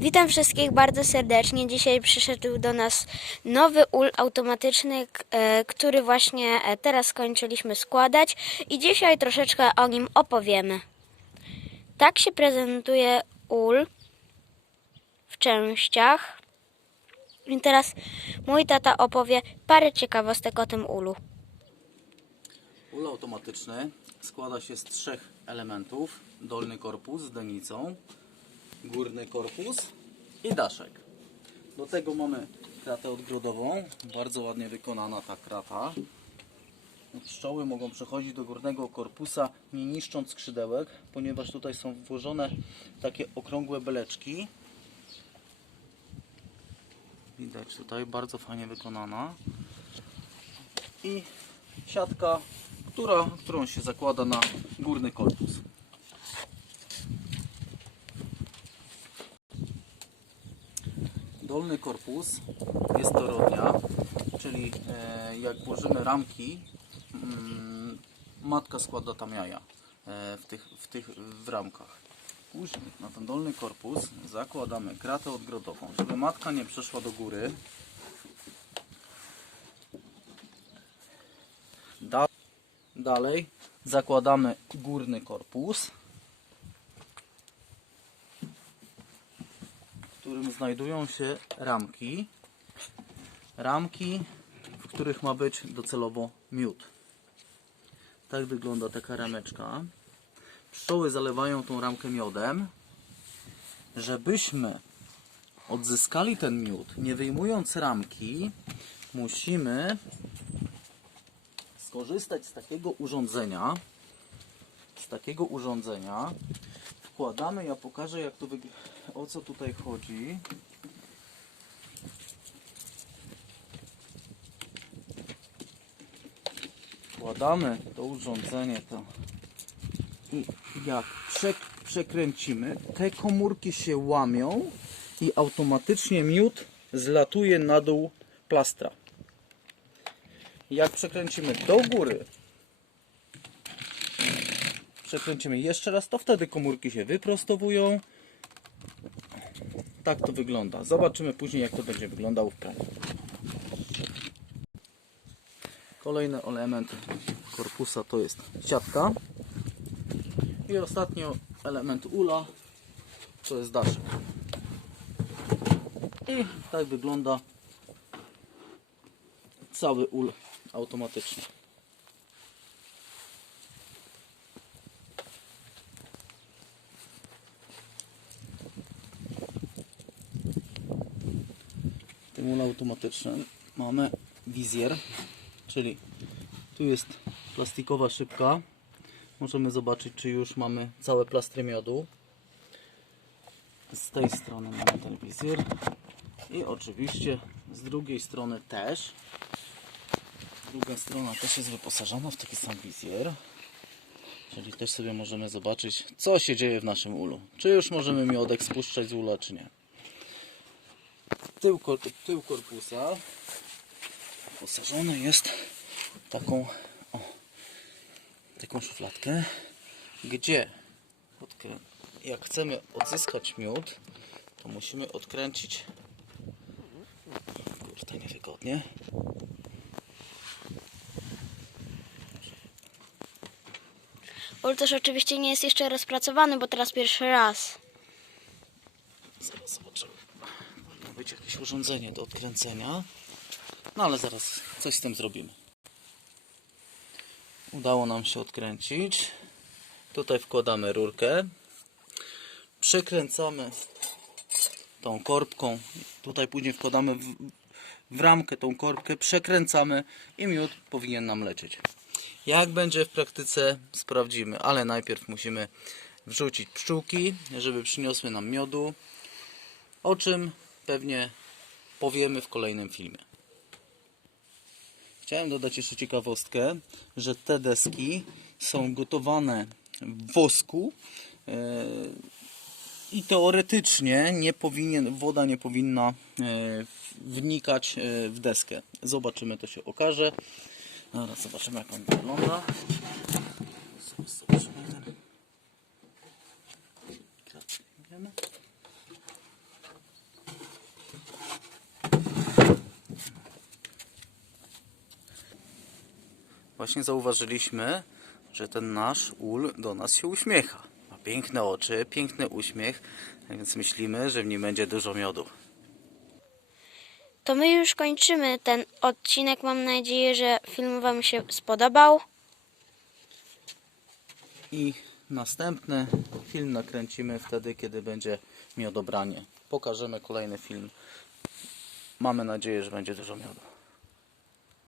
Witam wszystkich bardzo serdecznie. Dzisiaj przyszedł do nas nowy ul automatyczny, e, który właśnie e, teraz skończyliśmy składać i dzisiaj troszeczkę o nim opowiemy. Tak się prezentuje ul w częściach. I teraz mój tata opowie parę ciekawostek o tym ulu. Ul automatyczny składa się z trzech elementów. Dolny korpus z denicą, górny korpus i daszek. Do tego mamy kratę odgrodową. Bardzo ładnie wykonana ta krata. Pszczoły mogą przechodzić do górnego korpusa nie niszcząc skrzydełek, ponieważ tutaj są włożone takie okrągłe beleczki. Widać tutaj, bardzo fajnie wykonana. I siatka, która, którą się zakłada na górny korpus. Dolny korpus jest to rodnia, czyli e, jak włożymy ramki, mm, matka składa tam jaja e, w, tych, w tych w ramkach. Później na ten dolny korpus zakładamy kratę odgrodową, żeby matka nie przeszła do góry. Da dalej zakładamy górny korpus, którym znajdują się ramki. Ramki, w których ma być docelowo miód. Tak wygląda taka rameczka. Pszczoły zalewają tą ramkę miodem. Żebyśmy odzyskali ten miód, nie wyjmując ramki, musimy skorzystać z takiego urządzenia. Z takiego urządzenia wkładamy, ja pokażę jak to wygląda, o co tutaj chodzi. Wkładamy to urządzenie to i jak przek przekręcimy, te komórki się łamią i automatycznie miód zlatuje na dół plastra. Jak przekręcimy do góry, przekręcimy jeszcze raz, to wtedy komórki się wyprostowują. Tak to wygląda. Zobaczymy później, jak to będzie wyglądało w prawie. Kolejny element korpusa to jest siatka. I ostatnio element ula to jest daszek. I tak wygląda cały ul automatyczny. W tym ulu automatycznym mamy wizjer, czyli tu jest plastikowa szybka. Możemy zobaczyć, czy już mamy całe plastry miodu. Z tej strony mamy ten wizjer. I oczywiście z drugiej strony też. Druga strona też jest wyposażona w taki sam wizjer. Czyli też sobie możemy zobaczyć, co się dzieje w naszym ulu. Czy już możemy miodek spuszczać z ula, czy nie. Tył, kor- tył korpusa. Wyposażony jest taką o, taką szufladkę, gdzie jak chcemy odzyskać miód, to musimy odkręcić. Kurde niewygodnie. Ul też oczywiście nie jest jeszcze rozpracowany, bo teraz pierwszy raz. zaraz zobaczymy powinno być jakieś urządzenie do odkręcenia. No ale zaraz coś z tym zrobimy. Udało nam się odkręcić. Tutaj wkładamy rurkę. Przekręcamy tą korbką. Tutaj później wkładamy w, w ramkę tą korbkę. Przekręcamy i miód powinien nam lecieć. Jak będzie w praktyce sprawdzimy. Ale najpierw musimy wrzucić pszczółki żeby przyniosły nam miodu. O czym pewnie powiemy w kolejnym filmie. Chciałem dodać jeszcze ciekawostkę, że te deski są gotowane w wosku e, i teoretycznie nie powinien, woda nie powinna e, wnikać e, w deskę. Zobaczymy, to się okaże. Teraz zobaczymy jak on wygląda. Zaraz zobaczymy ten kratkę. Właśnie zauważyliśmy, że ten nasz ul do nas się uśmiecha. Ma piękne oczy, piękny uśmiech, więc myślimy, że w nim będzie dużo miodu. To my już kończymy ten odcinek. Mam nadzieję, że film Wam się spodobał. I następny film nakręcimy wtedy, kiedy będzie miodobranie. Pokażemy kolejny film. Mamy nadzieję, że będzie dużo miodu.